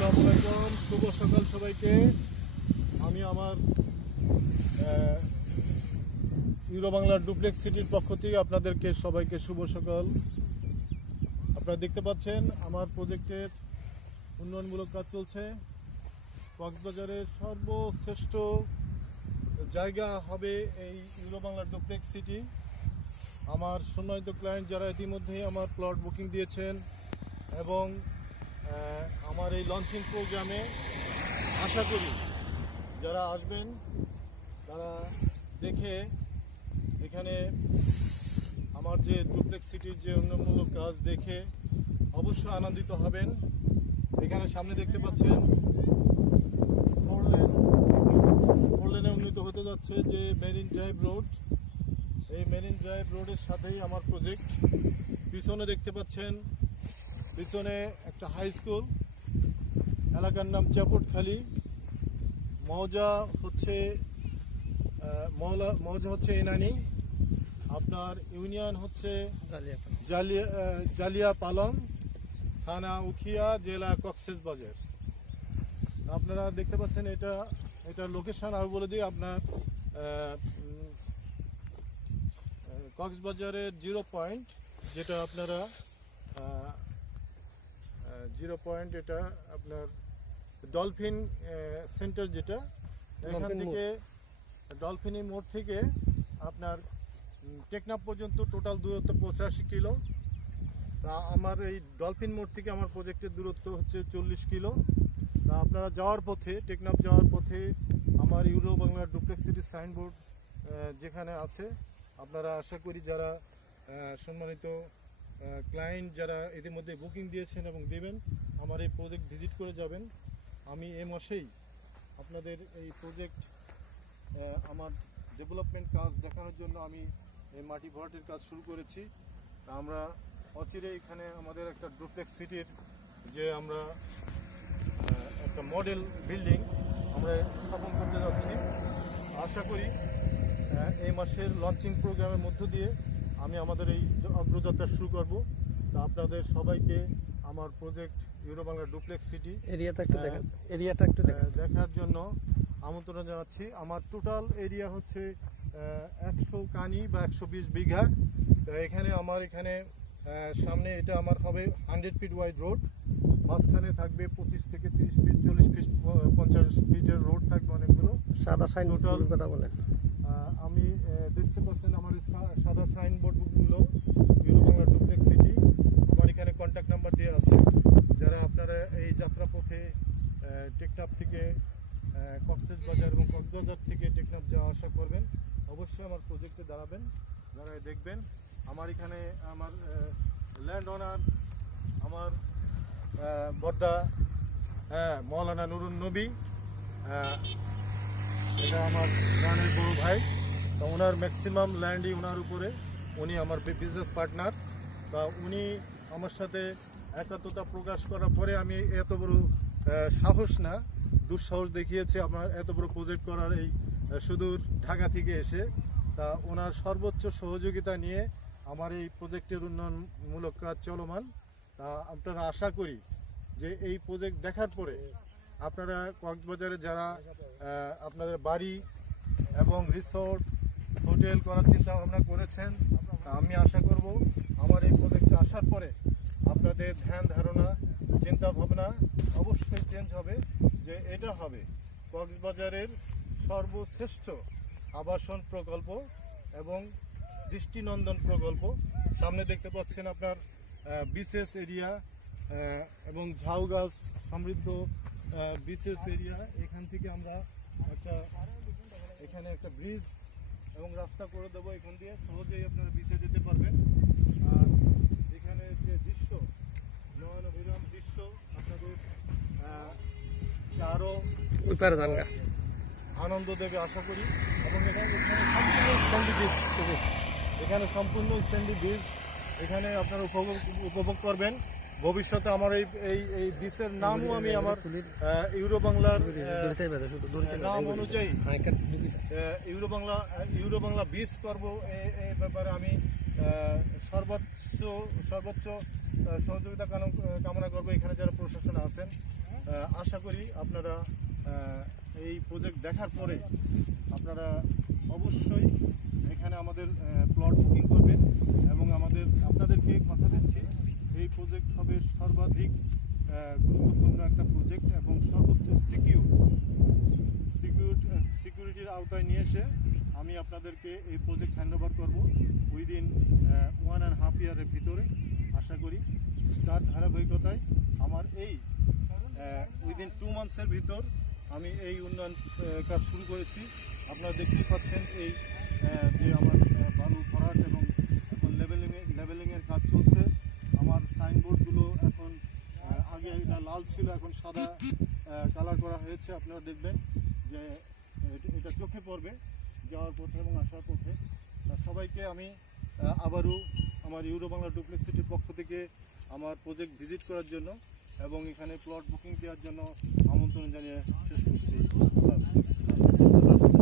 আসসালামু আলাইকুম, শুভ সকাল সবাইকে। আমি আমার ইউরো বাংলার ডুপ্লেক্স সিটির পক্ষ থেকে আপনাদেরকে সবাইকে শুভ সকাল। আপনারা দেখতে পাচ্ছেন আমার প্রজেক্টের উন্নয়নমূলক কাজ চলছে। কক্সবাজারের সর্বশ্রেষ্ঠ জায়গা হবে এই ইউরো বাংলার ডুপ্লেক্স সিটি। আমার সম্মানিত ক্লায়েন্ট যারা ইতিমধ্যেই আমার প্লট বুকিং দিয়েছেন এবং আমার এই লঞ্চিং প্রোগ্রামে আশা করি যারা আসবেন তারা দেখে এখানে আমার যে ডুপ্লেক্স সিটির যে উন্নয়নমূলক কাজ দেখে অবশ্যই আনন্দিত হবেন। এখানে সামনে দেখতে পাচ্ছেন ফোর লেনে উন্নীত হতে যাচ্ছে যে মেরিন ড্রাইভ রোড। এই মেরিন ড্রাইভ রোডের সাথেই আমার প্রজেক্ট। পিছনে দেখতে পাচ্ছেন পিছনে একটা হাই স্কুল, এলাকার নাম চাপটখালি। মৌজা হচ্ছে এনানি, আপনার ইউনিয়ন হচ্ছে জালিয়া পালং, থানা উখিয়া, জেলা কক্সবাজার। আপনারা দেখতে পাচ্ছেন এটা লোকেশন আর বলে দিই আপনার কক্সবাজারের 0 পয়েন্ট, যেটা আপনারা 0 পয়েন্ট, এটা আপনার ডলফিন সেন্টার, যেটা এখান থেকে ডলফিনি মোড় থেকে আপনার টেকনাফ পর্যন্ত টোটাল দূরত্ব 85 কিলো। তা আমার এই ডলফিন মোড় থেকে আমার প্রজেক্টের দূরত্ব হচ্ছে 40 কিলো। তা আপনারা যাওয়ার পথে, টেকনাফ যাওয়ার পথে আমার ইউরো বাংলার ডুপ্লেক্স সিটির সাইনবোর্ড যেখানে আছে, আপনারা আশা করি যারা সম্মানিত ক্লায়েন্ট যারা ইতিমধ্যে বুকিং দিয়েছেন এবং দেবেন, আমার এই প্রজেক্ট ভিজিট করে যাবেন। আমি এ মাসেই আপনাদের এই প্রজেক্ট আমার ডেভেলপমেন্ট কাজ দেখানোর জন্য আমি এই মাটি ভরাটের কাজ শুরু করেছি। আমরা অচিরে এখানে আমাদের একটা ডুপ্লেক্স সিটির যে আমরা একটা মডেল বিল্ডিং আমরা স্থাপন করতে যাচ্ছি। আশা করি এই মাসের লঞ্চিং প্রোগ্রামের মধ্য দিয়ে আমি আমাদের এই অগ্রযাত্রা শুরু করব। তা আপনাদের সবাইকে আমার project euro Bangla duplex city এরিয়াটা একটু দেখার জন্য আমন্ত্রণ জানাচ্ছি। আমার টোটাল এরিয়া হচ্ছে 100 কানি বা 120 বিঘা। তো আমার এখানে সামনে এটা আমার হবে 100 ফিট ওয়াইড রোড, মাঝখানে থাকবে 25 থেকে 30 ফিট, 40 ফিট, 50 ফিটের রোড থাকবে অনেকগুলো। সাদা সাইন টোটাল কথা বলে আমি দেখতে পাচ্ছেন আমার সাদা সাইনবোর্ডগুলো ইউরো বাংলা ডুপ্লেক্স সিটি। আমার এখানে কন্ট্যাক্ট নাম্বার দেওয়া আছে। যারা আপনারা এই যাত্রাপথে টেকনাফ থেকে কক্সবাজার এবং কক্সবাজার থেকে টেকনাফ যাওয়া আসা করবেন, অবশ্যই আমার প্রজেক্টে দাঁড়াবেন, দাঁড়ায় দেখবেন। আমার এখানে আমার ল্যান্ড ওনার আমার বর্দা মৌলানা নুরুন নবী, এটা আমার গ্রামের বড় ভাই। তো ওনার ম্যাক্সিমাম ল্যান্ডই ওনার উপরে, উনি আমার বিজনেস পার্টনার। তা উনি আমার সাথে একাত্মতা প্রকাশ করার পরে আমি এত বড় সাহস না, দুঃসাহস দেখিয়েছি আমার এত বড় প্রজেক্ট করার এই সুদূর ঢাকা থেকে এসে। তা ওনার সর্বোচ্চ সহযোগিতা নিয়ে আমার এই প্রজেক্টের উন্নয়নমূলক কাজ চলমান। তা আপনারা আশা করি যে এই প্রজেক্ট দেখার পরে আপনারা কক্সবাজারে যারা আপনাদের বাড়ি এবং রিসোর্ট হোটেল করার চিন্তা ভাবনা করেছেন, আমি আশা করব আমার এই প্রজেক্টে আসার পরে আপনাদের ধ্যান ধারণা চিন্তা ভাবনা অবশ্যই চেঞ্জ হবে, যে এটা হবে কক্সবাজারের সর্বশ্রেষ্ঠ আবাসন প্রকল্প এবং দৃষ্টিনন্দন প্রকল্প। সামনে দেখতে পাচ্ছেন আপনার বিশেষ এরিয়া এবং ঝাউ গাছ সমৃদ্ধ বিশেষ এরিয়া। এখান থেকে আমরা এখানে একটা ব্রিজ এবং রাস্তা করে দেবো, এখান দিয়ে সহজেই আপনারা বিচে যেতে পারবেন। আর এখানে যে দৃশ্য, নয়নবিরাম দৃশ্য, আপনাদের আরও আনন্দ দেবে আশা করি। এবং এখানে সম্পূর্ণ স্ট্যান্ডি ব্রিজ, এখানে আপনারা উপভোগ করবেন। ভবিষ্যতে আমার এই বিচের নামও আমি আমার ইউরো বাংলার নাম অনুযায়ী ইউরো বাংলা বিচ করব। এই ব্যাপারে আমি সর্বোচ্চ সহযোগিতা কামনা করব এখানে যারা প্রশাসনে আছেন। আশা করি আপনারা এই প্রজেক্ট দেখার পরে আপনারা অবশ্যই এখানে আমাদের প্লট বুকিং করবেন এবং আপনাদেরকে কথা দিচ্ছি এই প্রজেক্ট হবে সর্বাধিক গুরুত্বপূর্ণ একটা প্রজেক্ট এবং সর্বোচ্চ সিকিউরিটির আওতায় নিয়ে এসে আমি আপনাদেরকে এই প্রজেক্ট হ্যান্ড ওভার করবো উইদিন 1.5 ইয়ারের ভিতরে আশা করি। তার ধারাবাহিকতায় আমার এই উইদিন 2 মান্থসের ভিতর আমি এই উন্নয়ন কাজ শুরু করেছি। আপনারা দেখতেই পাচ্ছেন এই যে আমার বালু ভরাট এবং এখন লেভেলিংয়ের কাজ চলছে। আমার সাইনবোর্ডগুলো এখন আগে এটা লাল ছিল, এখন সাদা কালার করা হয়েছে। আপনারা দেখবেন যে এটা চোখে পড়বে যাওয়ার পথে এবং আসার পথে। সবাইকে আমি আবারও আমার ইউরো বাংলা ডুপ্লেক্স সিটির পক্ষ থেকে আমার প্রজেক্ট ভিজিট করার জন্য এবং এখানে প্লট বুকিং দেওয়ার জন্য আমন্ত্রণ জানিয়ে শেষ করছি।